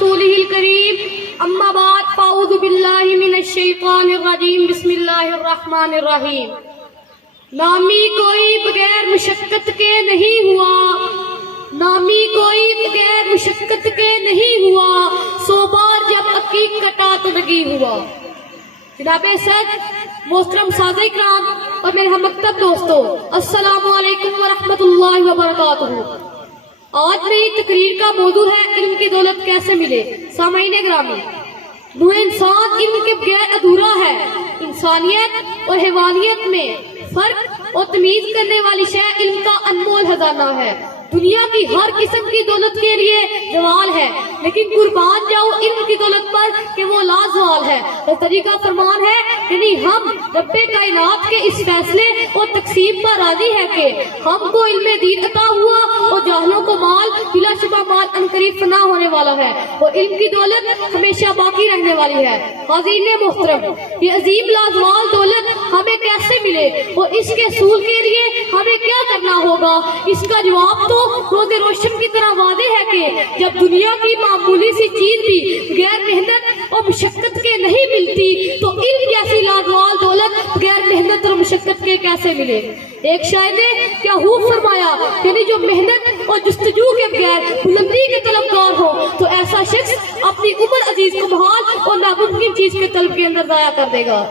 رسوله الكريم اما بعد فاعوذ باللہ من الشیطان الرجیم بسم اللہ الرحمن الرحیم۔ نامی کوئی بغیر مشقت کے نہیں ہوا، نامی کوئی بغیر مشقت کے نہیں ہوا، سو بار جب عقیق کٹا تو لگی ہوا۔ جناب صدر، محترم سادہ اکرام اور میرے ہم مکتب دوستو، السلام علیکم ورحمۃ اللہ وبرکاتہ۔ آج میری تقریر کا موضوع ہے علم کی دولت کیسے ملے۔ سامعین گرامی، نوع انسان علم کے بغیر ادھورا ہے۔ انسانیت اور حیوانیت میں فرق اور تمیز کرنے والی شے علم کا انمول خزانہ ہے۔ دنیا کی ہر قسم کی دولت کے لیے زوال ہے، لیکن قربان جاؤ علم کی دولت پر کہ وہ لا زوال ہے۔ اس طریقہ فرمان ہے، یعنی ہم رب کائنات کے اس فیصلے اور تقسیم پر راضی ہے کہ ہم کو علم دین عطا ہوا اور جاہلوں کو مال بلا شبہ مال عنقریب فنا ہونے والا ہے، اور علم کی دولت ہمیشہ باقی رہنے والی ہے۔ حاضرین محترم، یہ عظیم لازوال دولت ہمیں کیسے ملے اور اس کے حصول کے لیے ہمیں کیا کرنا ہوگا، اس کا جواب تو روز روشن کی طرح واضح ہے کہ جب دنیا کی معمولی سی چیز بھی بغیر محنت اور مشقت کے نہیں ملتی تو علم جیسی لازوال دولت بغیر محنت اور مشقت کے کیسے ملے۔ ایک شاعر نے کیا خوب فرمایا، یعنی جو محنت اور جستجو کے بغیر بلندی کے طلبگار ہو تو ایسا شخص اپنی عمر عزیز کو محال اور ناممکن چیز کے طلب کے اندر ضائع کر دے گا۔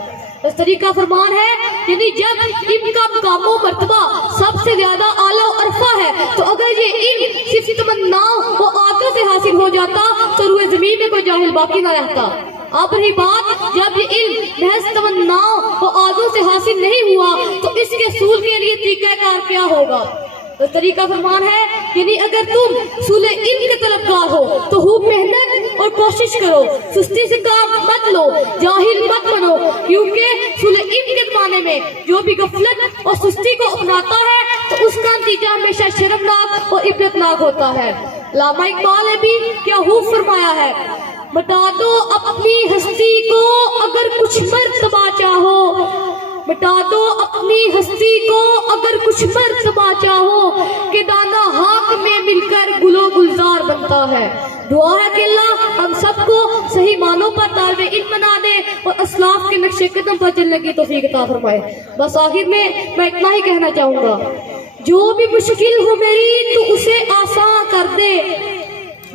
اس طریقہ فرمان ہے، یعنی جب علم کا مقام و مرتبہ سب سے زیادہ اعلیٰ و عرفہ ہے تو اگر یہ علم صرف تمناؤں و آنکھوں سے حاصل ہو جاتا تو روئے زمین میں کوئی جاہل باقی نہ رہتا۔ اب رہی بات، جب یہ علم محض تمناؤں و آنکھوں سے حاصل نہیں ہوا تو اس کے حصول کے لیے طریقہ کار کیا ہوگا۔ اس طریقہ فرمان ہے، یعنی اگر تم حصول علم کے طلبگار ہو تو خوب محنت اور کوشش کرو، سستی سے کام مت لو، جاہل مت بنو، کیونکہ حصول علم کے زمانے میں جو بھی غفلت اور سستی کو اپناتا ہے تو اس کا نتیجہ ہمیشہ شرمناک اور عبرتناک ہوتا ہے۔ علامہ اقبال نے بھی کیا خوب فرمایا ہے، مٹا دو اپنی ہستی کو اگر کچھ مرتبہ چاہو، مٹا دو اپنی ہستی کو اگر کچھ مرتبہ چاہو، کہ دانا خاک میں مل کر گل و گلزار بنتا ہے۔ دعا ہے کہ اللہ ہم سب کو صحیح معنوں پر طالب علم بنا دے اور اسلاف کے نقش قدم پر چلنے کی توفیق عطا فرمائے۔ بس آخر میں اتنا ہی کہنا چاہوں گا، جو بھی مشکل ہو میری تو اسے آسان کر دے،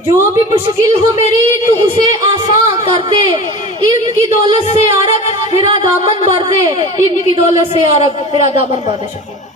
جو بھی مشکل ہو میری تو اسے آسان کر دے، علم کی دولت سے عارف میرا دامن بھر دے، علم کی دولت سے عارف میرا دامن بھر دے۔ شکریہ۔